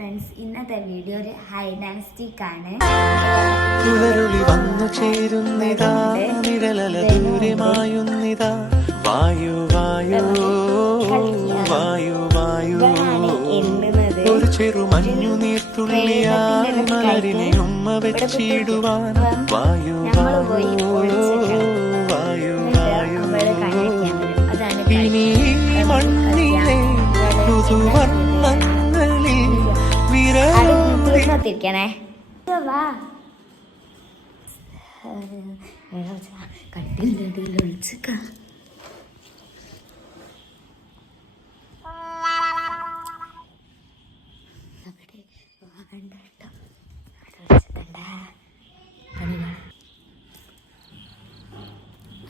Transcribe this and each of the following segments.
Friends, ഇന്നത്തെ video ഒരു hide and stick ആണ്. പുലരുളി വന്നു ചേരുന്നിതാ, നിഴലല ദൂരമായുന്നിതാ, വായു വായു വായു വായു, ഒരു ചെറു മഞ്ഞു നീർത്തുള്ളിയാൽ മലരിനെ ഉമ്മ വെച്ചിടുവാൻ, വായു വായു വായു വായു. ഇനി മണ്ണിലെ പുതുവർണ്ണങ്ങളിൽ വിരത്തിരിക്കണേ. വാ കട്ടിൻ്റെ അടിയിൽ ഒളിച്ചിക്ക.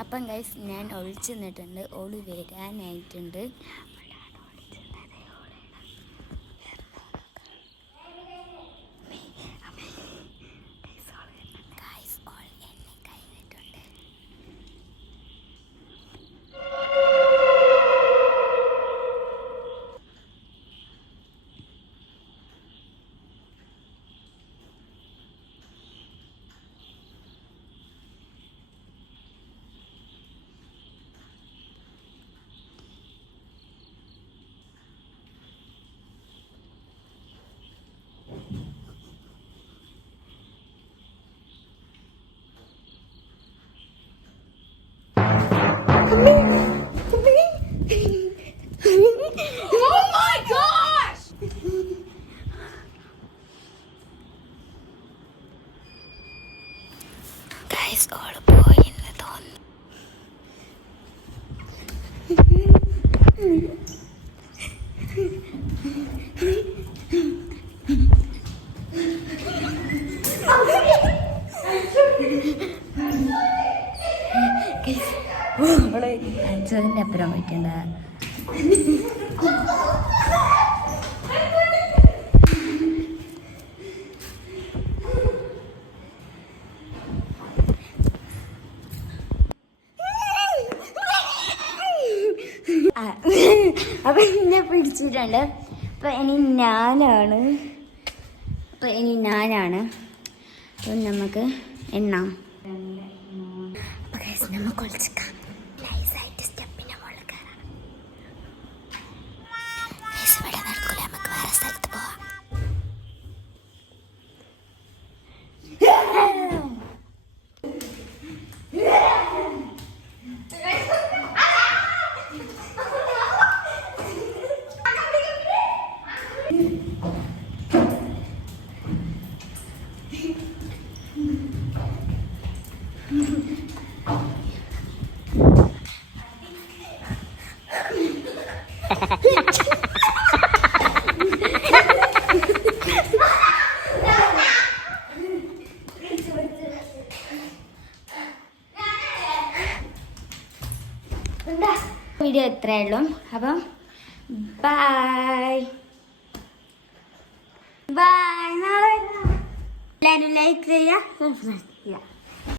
അപ്പം ഗൈസ്, ഞാൻ ഒളിച്ചു നിന്നിട്ടുണ്ട്. ഓള് വരാനായിട്ടുണ്ട്. Oh my gosh! Guys, all പോയിന്ന് തോന്നുന്നു. അച്ഛൻ്റെ അപ്പുറം പോയിട്ടുണ്ട്. അപ്പൊ എന്നെ പിടിച്ചിട്ടുണ്ട്. അപ്പൊ ഇനി ഞാനാണ്. അപ്പൊ നമുക്ക് എണ്ണാം. അപ്പൊ നമുക്ക് ഒളിച്ചിക്കാം. നൈസായിട്ട് സ്റ്റെപ്പിന്റെ മുകളിൽ കയറാം. ഇവിടെ നടക്കൂല, നമുക്ക് വേറെ സ്ഥലത്ത് പോവാം. വീഡിയോ ഇത്രയേ ഉള്ളൂ. അപ്പം ബൈ. നാളെ എല്ലാവരും ലൈക്ക് ചെയ്യുക.